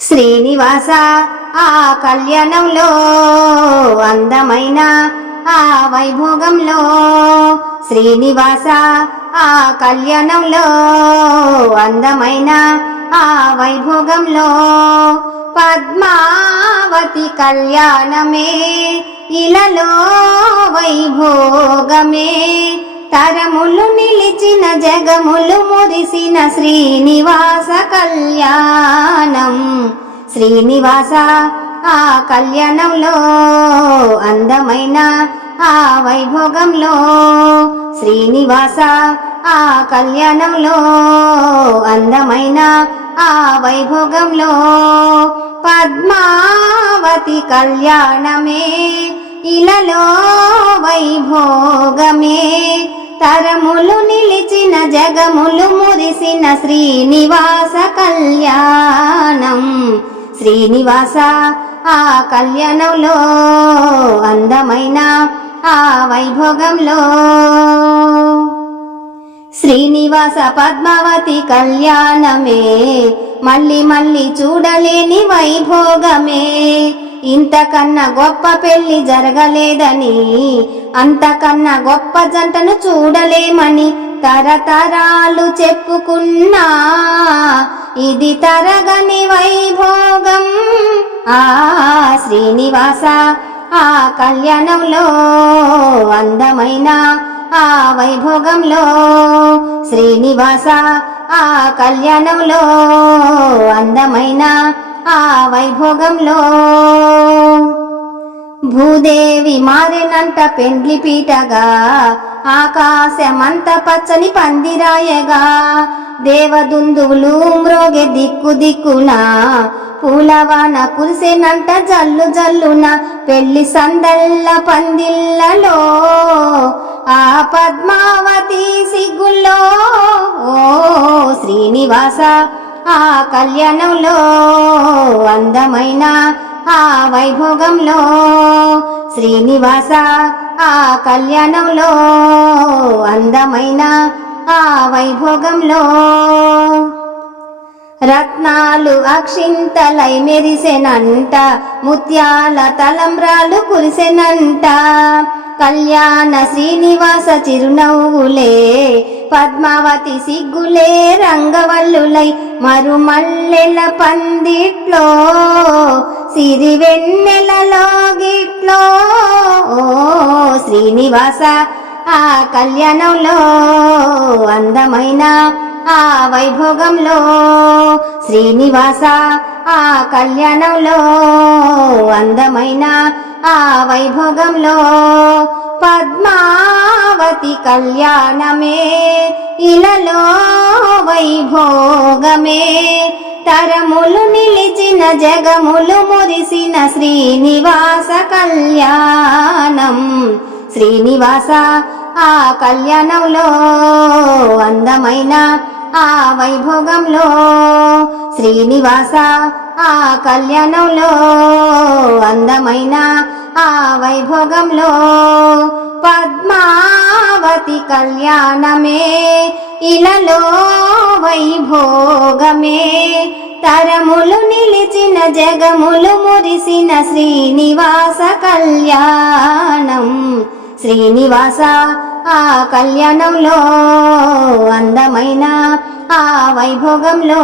శ్రీనివాస ఆ కళ్యాణంలో అందమైన ఆ వైభోగంలో. శ్రీనివాస ఆ కళ్యాణంలో అందమైన ఆ వైభోగంలో. పద్మావతి కళ్యాణమే ఇలలో వైభోగమే. తరములు నిలిచిన జగములు మురిసిన శ్రీనివాస కళ్యాణం. శ్రీనివాస ఆ కళ్యాణంలో అందమైన ఆ వైభోగంలో. శ్రీనివాస ఆ కళ్యాణంలో అందమైన ఆ వైభోగంలో. పద్మావతి కళ్యాణమే ఇలలో వైభోగమే. తరములు నిలిచిన జగములు మురిసిన శ్రీనివాస కళ్యాణం. శ్రీనివాస ఆ కళ్యాణంలో అందమైన ఆ వైభోగంలో. శ్రీనివాస పద్మావతి కళ్యాణమే మళ్ళీ మళ్ళీ చూడలేని వైభోగమే. ఇంతకన్నా గొప్ప పెళ్ళి జరగలేదని అంతకన్నా గొప్ప జంటను చూడలేమని తరతరాలు చెప్పుకున్నా. ఇది తరగని వైభోగం. ఆ శ్రీనివాస ఆ కళ్యాణంలో అందమైన ఆ వైభోగంలో. శ్రీనివాస ఆ కళ్యాణంలో అందమైన ఆ వైభోగంలో. భూదేవి మారినంట పెండ్లి పీటగా ఆకాశమంత పచ్చని పందిరాయగా. దేవదుందువులు మ్రోగె దిక్కు దిక్కునా పూలవాన కురిసెనంట జల్లు జల్లున పెళ్ళి సందళ్ళ పందిళ్ళలో ఆ పద్మావతి సిగ్గుల్లో ఓ శ్రీనివాస ఆ కళ్యాణంలో అందమైన ఆ వైభోగంలో శ్రీనివాస ఆ కళ్యాణంలో అందమైన ఆ వైభోగంలో. రత్నాలు అక్షింతలై మెరిసెనంట ముత్యాల తలంబ్రాలు కురిసెనంట. కళ్యాణ శ్రీనివాస చిరునవ్వులే పద్మావతి సిగ్గులే రంగవల్లులై మరుమల్లెల పందిట్లో సిరి వెన్నెలలో గిట్లో ఓ శ్రీనివాస ఆ కళ్యాణంలో అందమైన ఆ వైభోగంలో శ్రీనివాస ఆ కళ్యాణంలో అందమైన ఆ వైభోగంలో పద్మావతి కళ్యాణమే ఇలలో వైభోగమే. తరములు నిలిచిన జగములు మురిసిన శ్రీనివాస కళ్యాణం. శ్రీనివాస ఆ కళ్యాణంలో అందమైన ఆ వైభోగంలో. శ్రీనివాస ఆ కళ్యాణంలో అందమైన ఆ వైభోగంలో. పద్మావతి కళ్యాణమే ఇలలో వైభోగమే. తరములు నిలిచిన జగములు మురిసిన శ్రీనివాస కళ్యాణం. శ్రీనివాస ఆ కళ్యాణంలో అందమైన ఆ వైభోగంలో.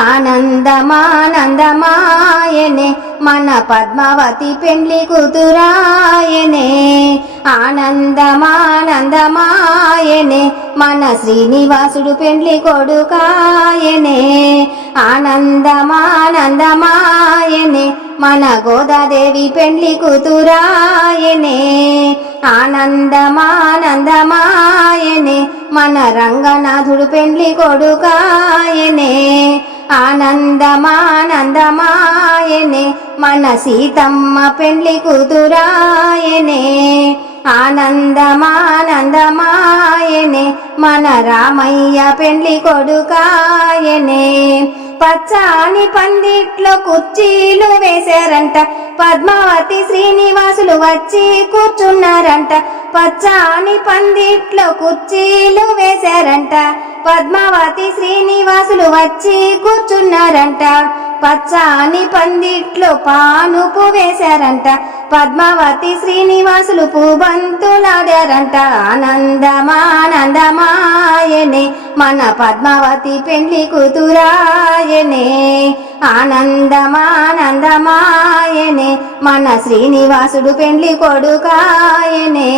ఆనందమానందమాయనే మన పద్మావతి పెండ్లి కూతురాయనే. ఆనందమానందమాయనే. మన శ్రీనివాసుడు పెండ్లి కొడుకాయనే. ఆనందమానందమాయనే. మన గోదాదేవి పెండ్లి కూతురాయనే. ఆనందమానందమాయనే. మన రంగనాథుడు పెండ్లి కొడుకాయనే. ఆనందమానందమాయనే. మన సీతమ్మ పెండ్లి కూతురాయనే. ఆనందమానందమాయనే. మన రామయ్య పెండ్లి కొడుకాయనే. పచ్చాని పందిట్లో కుర్చీలు వేశారంట. పద్మావతి శ్రీనివాసులు వచ్చి కూర్చున్నారంట. పచ్చాని పందిట్లో కుర్చీలు వేశారంట. పద్మావతి శ్రీనివాసులు వచ్చి కూర్చున్నారంట. పచ్చాని పందిట్లో పానుపు వేశారంట. పద్మావతి శ్రీనివాసులు పూబంతులాడారంట ఆనందమానందమాయనే మన పద్మావతి పెళ్ళి కూతురాయనే. ఆనందమానందమాయనే మన శ్రీనివాసుడు పెళ్ళి కొడుకాయనే.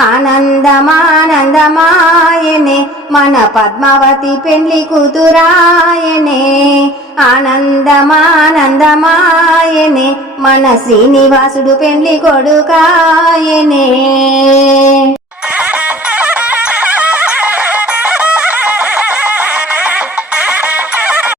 ఆనందమానందమాయనే మన పద్మావతి పెళ్ళి కూతురాయనే. ఆనందమానందమాయనే మన శ్రీనివాసుడు పెండ్లి కొడుకాయనే.